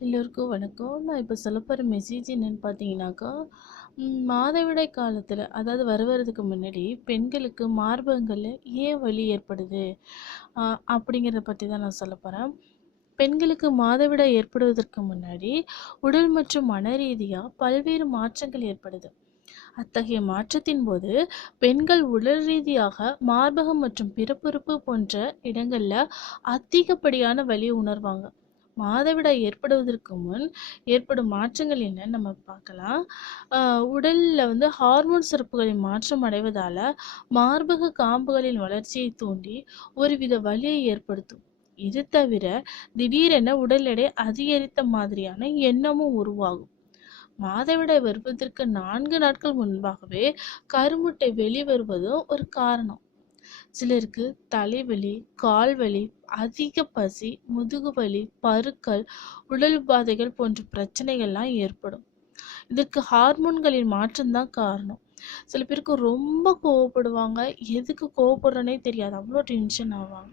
எல்லோருக்கும் வணக்கம். நான் இப்போ சொல்ல போகிற மெசேஜ் என்னென்னு பார்த்தீங்கன்னாக்கா, மாதவிடாய் காலத்தில் அதாவது வருவதுக்கு முன்னாடி பெண்களுக்கு மார்பகங்களில் ஏன் வலி ஏற்படுது? அப்படிங்கிறத பற்றி தான் நான் சொல்ல போகிறேன் பெண்களுக்கு மாதவிடாய் ஏற்படுவதற்கு முன்னாடி, உடல் மற்றும் மன ரீதியாக பல்வேறு மாற்றங்கள் ஏற்படுது. அத்தகைய மாற்றத்தின் போது, பெண்கள் உடல் ரீதியாக மார்பகம் மற்றும் பிறப்புறுப்பு போன்ற இடங்களில் அதிகப்படியான வலி உணர்வாங்க. மாதவிடாய் ஏற்படுவதற்கு முன் ஏற்படும் மாற்றங்கள் என்னன்னு நம்ம பார்க்கலாம். உடலில் வந்து ஹார்மோன் சுரப்புகளின் மாற்றம் அடைவதால் மார்பக காம்புகளின் வளர்ச்சியை தூண்டி, ஒருவித வலியை ஏற்படுத்தும். இது தவிர, திடீரென உடல் எடை அதிகரித்த மாதிரியான எண்ணமும் உருவாகும். மாதவிடாய் வருவதற்கு நான்கு நாட்கள் முன்பாகவே கருமுட்டை வெளிவருவதும் ஒரு காரணம். சிலருக்கு தலைவலி, கால்வலி, அதிக பசி, முதுகுவலி, பருக்கள், உடல் உபாதைகள் போன்ற பிரச்சனைகள்லாம் ஏற்படும். இதற்கு ஹார்மோன்களின் மாற்றம்தான் காரணம். சில பேருக்கு ரொம்ப கோவப்படுவாங்க. எதுக்கு கோவப்படுறோன்னே தெரியாது. அவ்வளோ டென்ஷன் ஆவாங்க.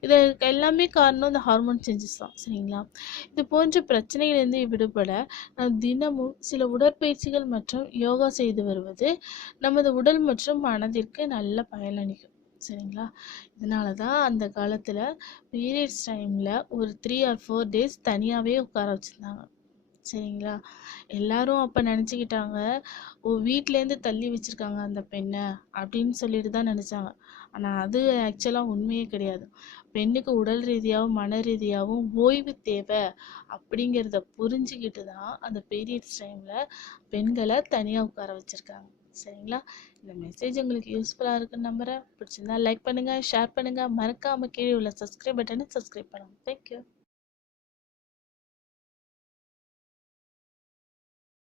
இதற்கு எல்லாமே காரணம் இந்த ஹார்மோன் சேஞ்சஸ் தான். சரிங்களா? இது போன்ற பிரச்சனைகளிலிருந்து விடுபட, நாம் தினமும் சில உடற்பயிற்சிகள் மற்றும் யோகா செய்து வருவது, நமது உடல் மற்றும் மனதிற்கு நல்ல பயனளிக்கும். சரிங்களா? இதனால தான் அந்த காலத்தில் பீரியட்ஸ் டைமில் ஒரு த்ரீ ஆர் ஃபோர் டேஸ் தனியாகவே உட்கார வச்சுருந்தாங்க சரிங்களா? எல்லாரும் அப்போ நினச்சிக்கிட்டாங்க "ஓ! வீட்லேருந்து தள்ளி வச்சுருக்காங்க அந்த பெண்ணை அப்படின்னு சொல்லிட்டு தான் நினச்சாங்க ஆனால் அது ஆக்சுவலாக உண்மையே கிடையாது. பெண்ணுக்கு உடல் ரீதியாகவும் மன ரீதியாகவும் ஓய்வு தேவை அப்படிங்கிறத புரிஞ்சுக்கிட்டு தான், அந்த பீரியட்ஸ் டைமில் பெண்களை தனியாக உட்கார வச்சுருக்காங்க சரிங்களா? இந்த மெசேஜ் உங்களுக்கு யூஸ்ஃபுல்லாக இருக்குன்னு நம்புகிறேன் பிடிச்சிருந்தா லைக் பண்ணுங்கள் ஷேர் பண்ணுங்கள் மறக்காமல் கீழே உள்ள சப்ஸ்கிரைப் பட்டனை சப்ஸ்கிரைப் பண்ணுங்கள் தேங்க் யூ.